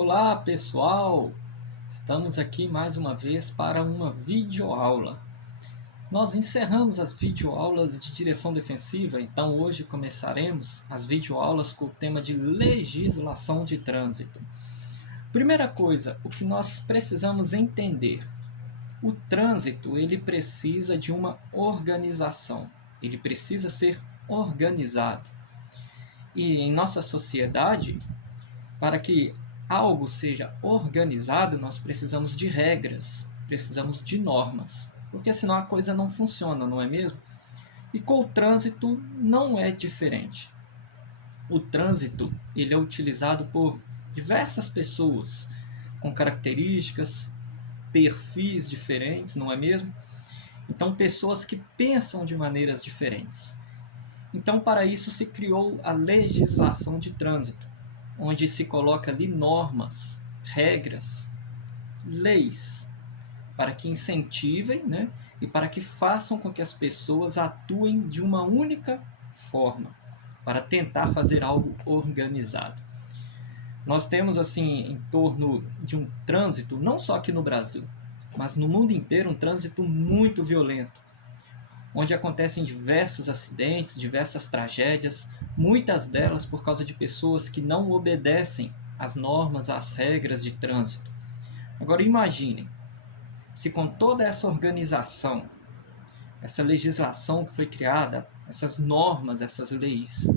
Olá pessoal, estamos aqui mais uma vez para uma videoaula. Nós encerramos as videoaulas de direção defensiva, então hoje começaremos as videoaulas com o tema de legislação de trânsito. Primeira coisa, o que nós precisamos entender: o trânsito ele precisa de uma organização, ele precisa ser organizado. E em nossa sociedade, para que algo seja organizado, nós precisamos de regras, precisamos de normas, porque senão a coisa não funciona, não é mesmo? E com o trânsito não é diferente. O trânsito ele é utilizado por diversas pessoas com características, perfis diferentes, não é mesmo? Então, pessoas que pensam de maneiras diferentes. Então, para isso se criou a legislação de trânsito, onde se coloca ali normas, regras, leis, para que incentivem, né, e para que façam com que as pessoas atuem de uma única forma, para tentar fazer algo organizado. Nós temos, assim, em torno de um trânsito, não só aqui no Brasil, mas no mundo inteiro, um trânsito muito violento, onde acontecem diversos acidentes, diversas tragédias, muitas delas por causa de pessoas que não obedecem às normas, às regras de trânsito. Agora imaginem, se com toda essa organização, essa legislação que foi criada, essas normas, essas leis,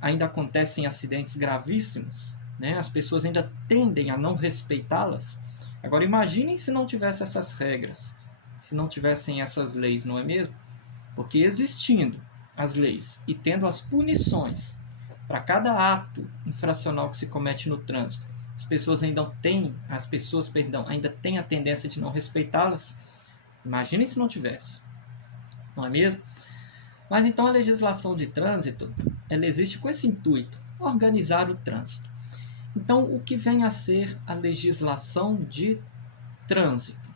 ainda acontecem acidentes gravíssimos, né? As pessoas ainda tendem a não respeitá-las. Agora imaginem se não tivesse essas regras, se não tivessem essas leis, não é mesmo? Porque existindo as leis e tendo as punições para cada ato infracional que se comete no trânsito, as pessoas ainda têm a tendência de não respeitá-las. Imagine se não tivesse, não é mesmo? Mas então a legislação de trânsito, ela existe com esse intuito, organizar o trânsito. Então, o que vem a ser a legislação de trânsito?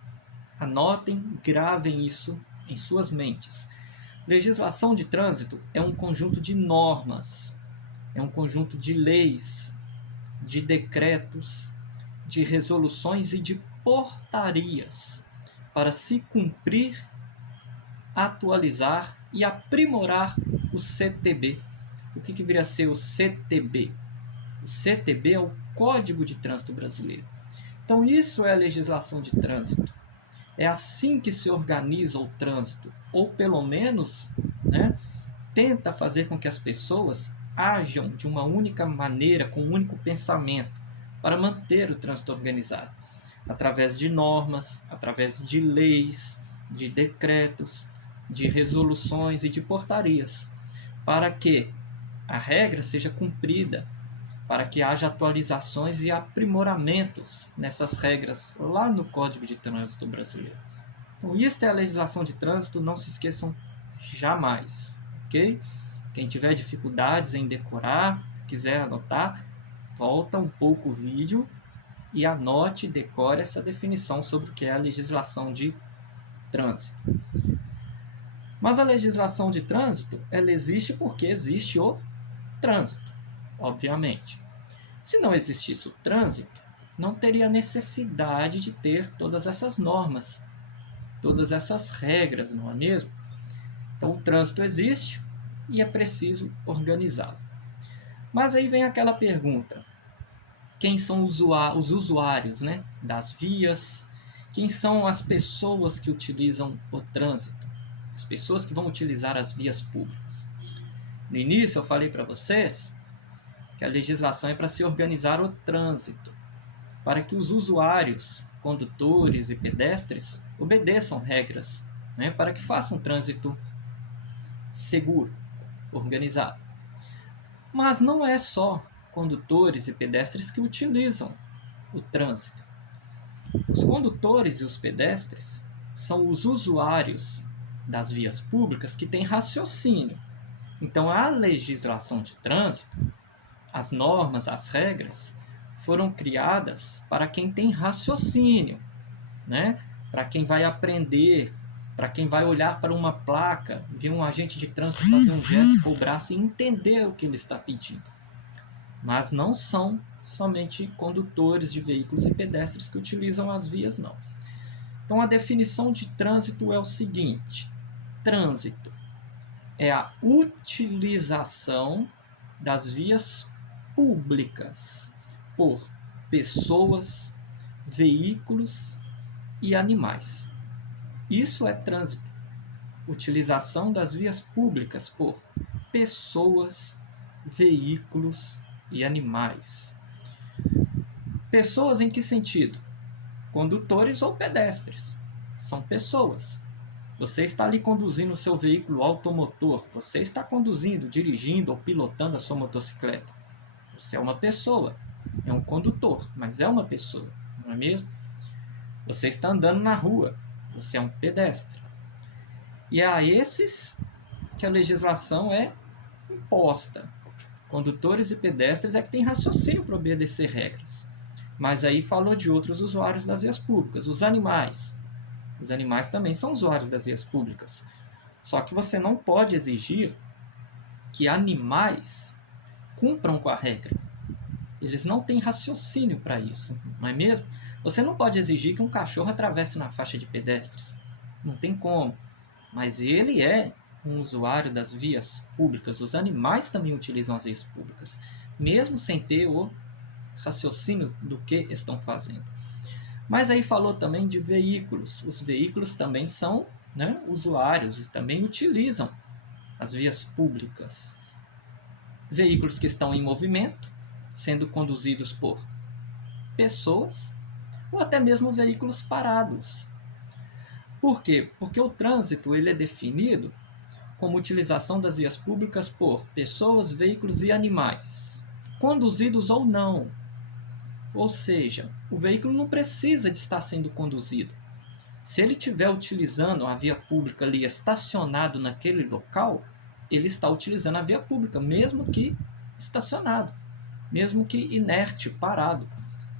Anotem, gravem isso em suas mentes. Legislação de trânsito é um conjunto de normas, é um conjunto de leis, de decretos, de resoluções e de portarias para se cumprir, atualizar e aprimorar o CTB. O que viria a ser o CTB? O CTB é o Código de Trânsito Brasileiro. Então, isso é a legislação de trânsito. É assim que se organiza o trânsito, ou pelo menos, né, tenta fazer com que as pessoas ajam de uma única maneira, com um único pensamento, para manter o trânsito organizado, através de normas, através de leis, de decretos, de resoluções e de portarias, para que a regra seja cumprida, para que haja atualizações e aprimoramentos nessas regras lá no Código de Trânsito Brasileiro. Então, isso é a legislação de trânsito, não se esqueçam jamais, ok? Quem tiver dificuldades em decorar, quiser anotar, volta um pouco o vídeo e anote e decore essa definição sobre o que é a legislação de trânsito. Mas a legislação de trânsito, ela existe porque existe o trânsito, obviamente. Se não existisse o trânsito, não teria necessidade de ter todas essas normas, todas essas regras, não é mesmo? Então o trânsito existe e é preciso organizá-lo. Mas aí vem aquela pergunta: quem são os usuários, né, das vias? Quem são as pessoas que utilizam o trânsito? As pessoas que vão utilizar as vias públicas. No início eu falei para vocês que a legislação é para se organizar o trânsito, para que os usuários, condutores e pedestres obedeçam regras, né, para que façam um trânsito seguro, organizado. Mas não é só condutores e pedestres que utilizam o trânsito. Os condutores e os pedestres são os usuários das vias públicas que têm raciocínio. Então, a legislação de trânsito, as normas, as regras, foram criadas para quem tem raciocínio, né? Para quem vai aprender, para quem vai olhar para uma placa, ver um agente de trânsito fazer um gesto com o braço e entender o que ele está pedindo. Mas não são somente condutores de veículos e pedestres que utilizam as vias não. Então a definição de trânsito é o seguinte: trânsito é a utilização das vias públicas por pessoas, veículos e animais. Isso é trânsito. Utilização das vias públicas por pessoas, veículos e animais. Pessoas em que sentido? Condutores ou pedestres. São pessoas. Você está ali conduzindo o seu veículo automotor. Você está conduzindo, dirigindo ou pilotando a sua motocicleta. Você é uma pessoa. É um condutor, mas é uma pessoa, não é mesmo? Você está andando na rua. Você é um pedestre. E é a esses que a legislação é imposta. Condutores e pedestres é que têm raciocínio para obedecer regras. Mas aí falou de outros usuários das vias públicas, os animais. Os animais também são usuários das vias públicas. Só que você não pode exigir que animais cumpram com a regra. Eles não têm raciocínio para isso, não é mesmo? Você não pode exigir que um cachorro atravesse na faixa de pedestres. Não tem como. Mas ele é um usuário das vias públicas. Os animais também utilizam as vias públicas, mesmo sem ter o raciocínio do que estão fazendo. Mas aí falou também de veículos. Os veículos também são, né, usuários e também utilizam as vias públicas. Veículos que estão em movimento, sendo conduzidos por pessoas ou até mesmo veículos parados. Por quê? Porque o trânsito ele é definido como utilização das vias públicas por pessoas, veículos e animais, conduzidos ou não. Ou seja, o veículo não precisa de estar sendo conduzido. Se ele estiver utilizando a via pública ali, estacionado naquele local, ele está utilizando a via pública, mesmo que estacionado, mesmo que inerte, parado.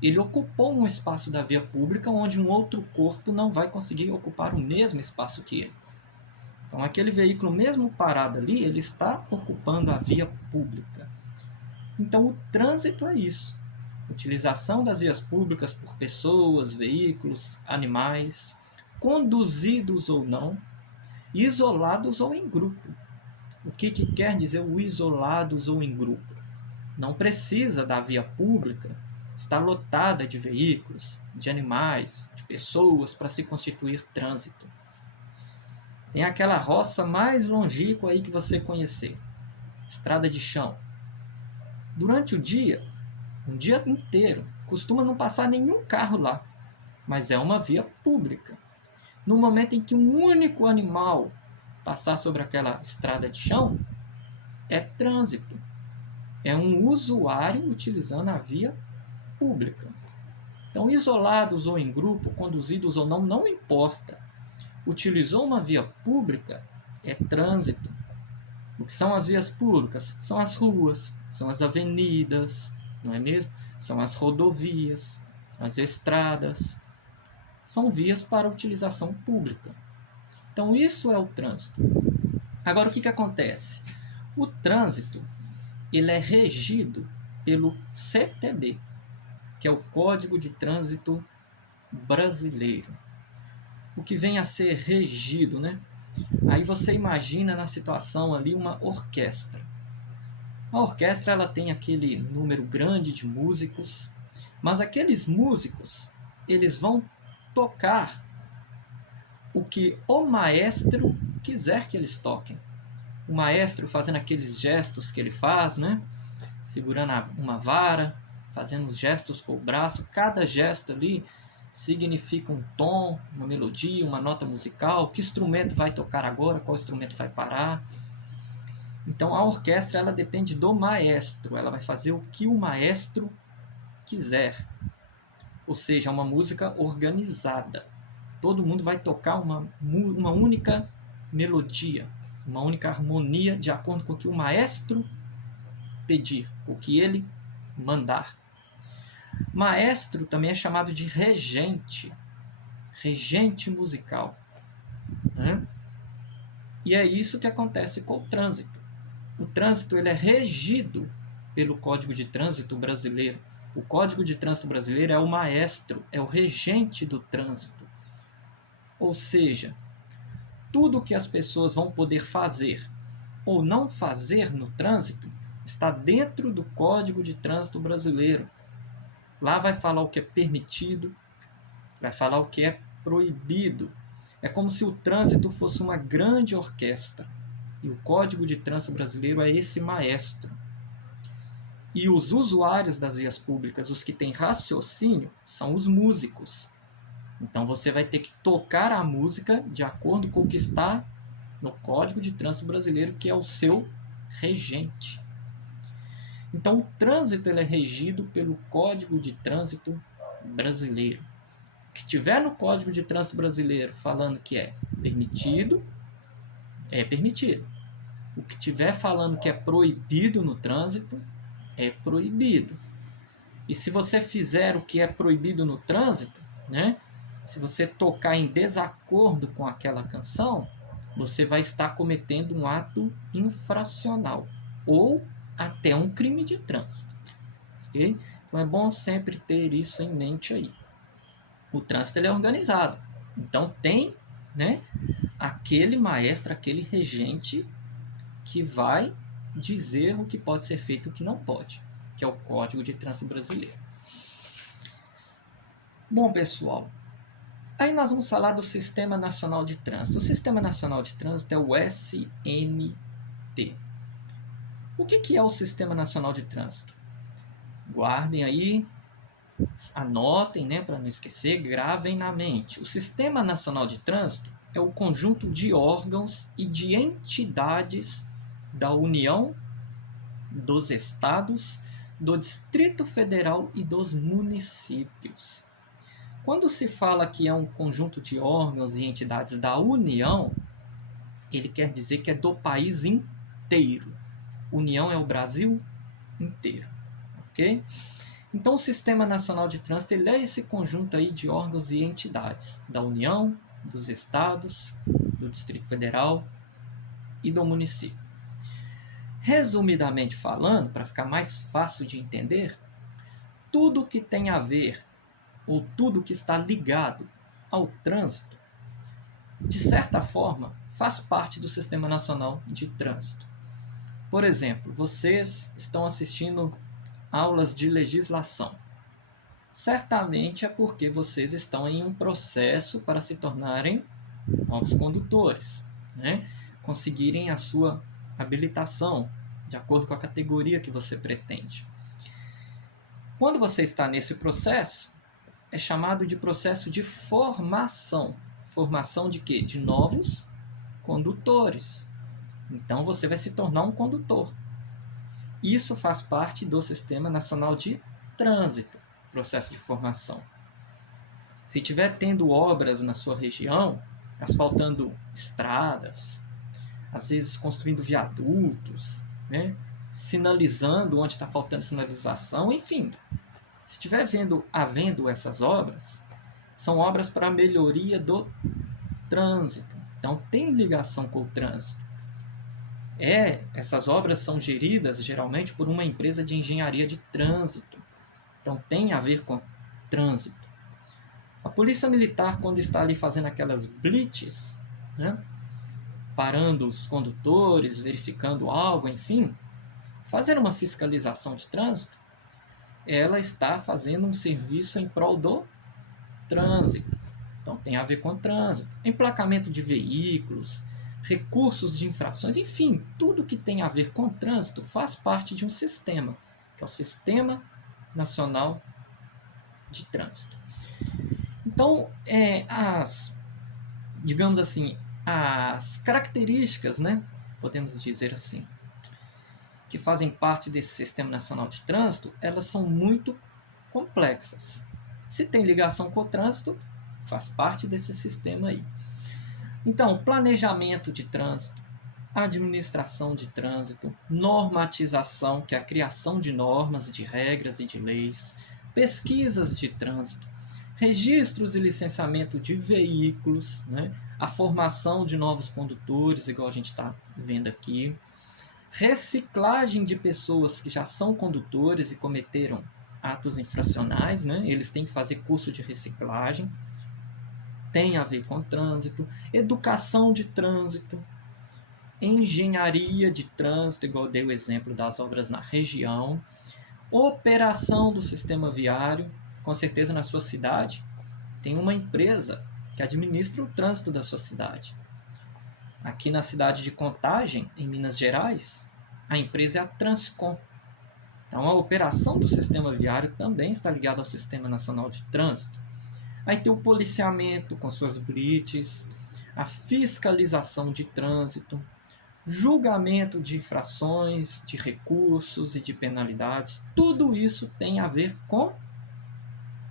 Ele ocupou um espaço da via pública onde um outro corpo não vai conseguir ocupar o mesmo espaço que ele. Então, aquele veículo, mesmo parado ali, ele está ocupando a via pública. Então, o trânsito é isso. Utilização das vias públicas por pessoas, veículos, animais, conduzidos ou não, isolados ou em grupo. O que quer dizer o isolados ou em grupo? Não precisa da via pública estar lotada de veículos, de animais, de pessoas para se constituir trânsito. Tem aquela roça mais longínqua aí que você conhecer, estrada de chão. Durante o dia, um dia inteiro, costuma não passar nenhum carro lá, mas é uma via pública. No momento em que um único animal passar sobre aquela estrada de chão, é trânsito. É um usuário utilizando a via pública. Então, isolados ou em grupo, conduzidos ou não, não importa. Utilizou uma via pública, é trânsito. O que são as vias públicas? São as ruas, são as avenidas, não é mesmo? São as rodovias, as estradas. São vias para utilização pública. Então, isso é o trânsito. Agora, o que acontece? O trânsito ele é regido pelo CTB, que é o Código de Trânsito Brasileiro. O que vem a ser regido, né? Aí você imagina na situação ali uma orquestra. A orquestra ela tem aquele número grande de músicos, mas aqueles músicos eles vão tocar o que o maestro quiser que eles toquem. O maestro fazendo aqueles gestos que ele faz, né? Segurando uma vara, fazendo os gestos com o braço. Cada gesto ali significa um tom, uma melodia, uma nota musical. Que instrumento vai tocar agora? Qual instrumento vai parar? Então a orquestra ela depende do maestro. Ela vai fazer o que o maestro quiser. Ou seja, uma música organizada. Todo mundo vai tocar uma única melodia, uma única harmonia de acordo com o que o maestro pedir, o que ele mandar. Maestro também é chamado de regente, regente musical, né? E é isso que acontece com o trânsito. O trânsito ele é regido pelo Código de Trânsito Brasileiro, O Código de Trânsito Brasileiro é o maestro, é o regente do trânsito. Ou seja, tudo que as pessoas vão poder fazer ou não fazer no trânsito está dentro do Código de Trânsito Brasileiro. Lá vai falar o que é permitido, vai falar o que é proibido. É como se o trânsito fosse uma grande orquestra. E o Código de Trânsito Brasileiro é esse maestro. E os usuários das vias públicas, os que têm raciocínio, são os músicos. Então você vai ter que tocar a música de acordo com o que está no Código de Trânsito Brasileiro, que é o seu regente. Então o trânsito ele é regido pelo Código de Trânsito Brasileiro. O que tiver no Código de Trânsito Brasileiro falando que é permitido, é permitido. O que tiver falando que é proibido no trânsito, é proibido. E se você fizer o que é proibido no trânsito, né? Se você tocar em desacordo com aquela canção, você vai estar cometendo um ato infracional ou até um crime de trânsito. Okay? Então é bom sempre ter isso em mente aí. O trânsito ele é organizado. Então tem, né, aquele maestro, aquele regente que vai dizer o que pode ser feito e o que não pode, que é o Código de Trânsito Brasileiro. Bom, pessoal, aí nós vamos falar do Sistema Nacional de Trânsito. O Sistema Nacional de Trânsito é o SNT. O que é o Sistema Nacional de Trânsito? Guardem aí, anotem, né, para não esquecer, gravem na mente. O Sistema Nacional de Trânsito é o conjunto de órgãos e de entidades da União, dos estados, do Distrito Federal e dos municípios. Quando se fala que é um conjunto de órgãos e entidades da União, ele quer dizer que é do país inteiro. União é o Brasil inteiro, ok? Então, o Sistema Nacional de Trânsito ele é esse conjunto aí de órgãos e entidades da União, dos estados, do Distrito Federal e do município. Resumidamente falando, para ficar mais fácil de entender, tudo que tem a ver ou tudo que está ligado ao trânsito, de certa forma, faz parte do Sistema Nacional de Trânsito. Por exemplo, vocês estão assistindo aulas de legislação. Certamente é porque vocês estão em um processo para se tornarem novos condutores, né? Conseguirem a sua habilitação de acordo com a categoria que você pretende. Quando você está nesse processo, é chamado de processo de formação. Formação de quê? De novos condutores. Então você vai se tornar um condutor. Isso faz parte do Sistema Nacional de Trânsito, processo de formação. Se estiver tendo obras na sua região, asfaltando estradas, às vezes construindo viadutos, né? Sinalizando onde está faltando sinalização, enfim. Se estiver havendo essas obras, são obras para a melhoria do trânsito. Então, tem ligação com o trânsito. Essas obras são geridas geralmente por uma empresa de engenharia de trânsito. Então, tem a ver com trânsito. A polícia militar, quando está ali fazendo aquelas blitz, né, parando os condutores, verificando algo, enfim, fazendo uma fiscalização de trânsito, ela está fazendo um serviço em prol do trânsito. Então, tem a ver com trânsito. Emplacamento de veículos, recursos de infrações, enfim, tudo que tem a ver com trânsito faz parte de um sistema, que é o Sistema Nacional de Trânsito. Então, digamos assim, as características, né, podemos dizer assim, que fazem parte desse Sistema Nacional de Trânsito, elas são muito complexas. Se tem ligação com o trânsito, faz parte desse sistema aí. Então, planejamento de trânsito, administração de trânsito, normatização, que é a criação de normas, de regras e de leis, pesquisas de trânsito, registros e licenciamento de veículos, né? A formação de novos condutores, igual a gente está vendo aqui, reciclagem de pessoas que já são condutores e cometeram atos infracionais, né? Eles têm que fazer curso de reciclagem, tem a ver com trânsito, educação de trânsito, engenharia de trânsito, igual eu dei o exemplo das obras na região, operação do sistema viário. Com certeza na sua cidade tem uma empresa que administra o trânsito da sua cidade. Aqui na cidade de Contagem, em Minas Gerais, a empresa é a Transcom. Então, a operação do sistema viário também está ligada ao Sistema Nacional de Trânsito. Aí tem o policiamento com suas blitz, a fiscalização de trânsito, julgamento de infrações, de recursos e de penalidades. Tudo isso tem a ver com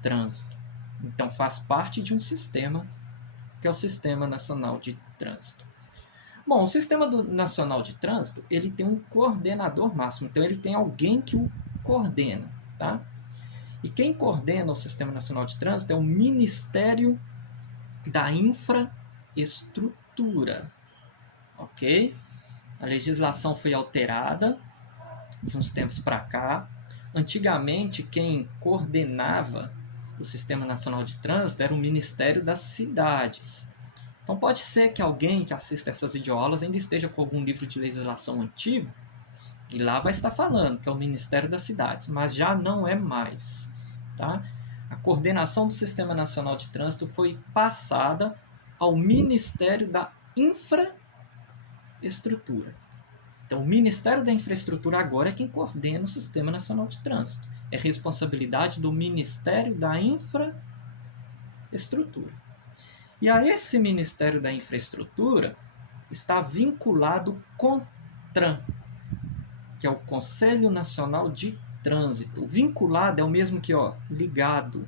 trânsito. Então, faz parte de um sistema, que é o Sistema Nacional de Trânsito. Bom, o Sistema Nacional de Trânsito, ele tem um coordenador máximo, então ele tem alguém que o coordena, tá? E quem coordena o Sistema Nacional de Trânsito é o Ministério da Infraestrutura, ok? A legislação foi alterada de uns tempos para cá. Antigamente, quem coordenava o Sistema Nacional de Trânsito era o Ministério das Cidades. Então pode ser que alguém que assista essas videoaulas ainda esteja com algum livro de legislação antigo, e lá vai estar falando que é o Ministério das Cidades, mas já não é mais. Tá? A coordenação do Sistema Nacional de Trânsito foi passada ao Ministério da Infraestrutura. Então, o Ministério da Infraestrutura agora é quem coordena o Sistema Nacional de Trânsito. É responsabilidade do Ministério da Infraestrutura. E a esse Ministério da Infraestrutura está vinculado o CONTRAN, que é o Conselho Nacional de Trânsito. Vinculado é o mesmo que ligado.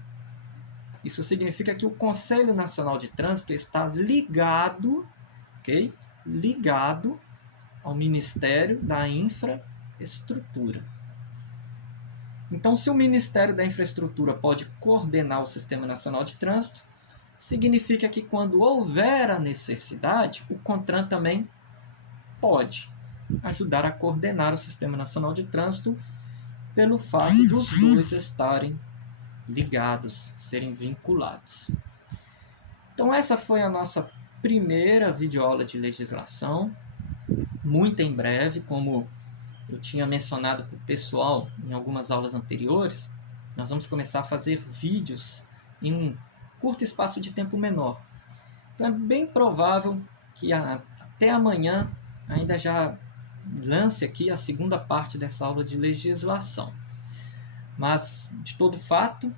Isso significa que o Conselho Nacional de Trânsito está ligado, ok? Ligado ao Ministério da Infraestrutura. Então, se o Ministério da Infraestrutura pode coordenar o Sistema Nacional de Trânsito, significa que quando houver a necessidade, o CONTRAN também pode ajudar a coordenar o Sistema Nacional de Trânsito pelo fato dos dois estarem ligados, serem vinculados. Então essa foi a nossa primeira videoaula de legislação. Muito em breve, como eu tinha mencionado para o pessoal em algumas aulas anteriores, nós vamos começar a fazer vídeos em um curto espaço de tempo menor. Então é bem provável que até amanhã ainda já lance aqui a segunda parte dessa aula de legislação. Mas, de todo fato,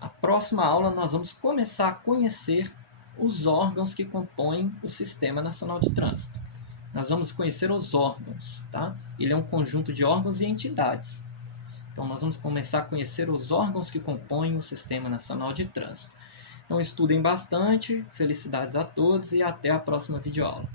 a próxima aula nós vamos começar a conhecer os órgãos que compõem o Sistema Nacional de Trânsito. Nós vamos conhecer os órgãos, tá? Ele é um conjunto de órgãos e entidades. Então, nós vamos começar a conhecer os órgãos que compõem o Sistema Nacional de Trânsito. Então, estudem bastante, felicidades a todos e até a próxima videoaula.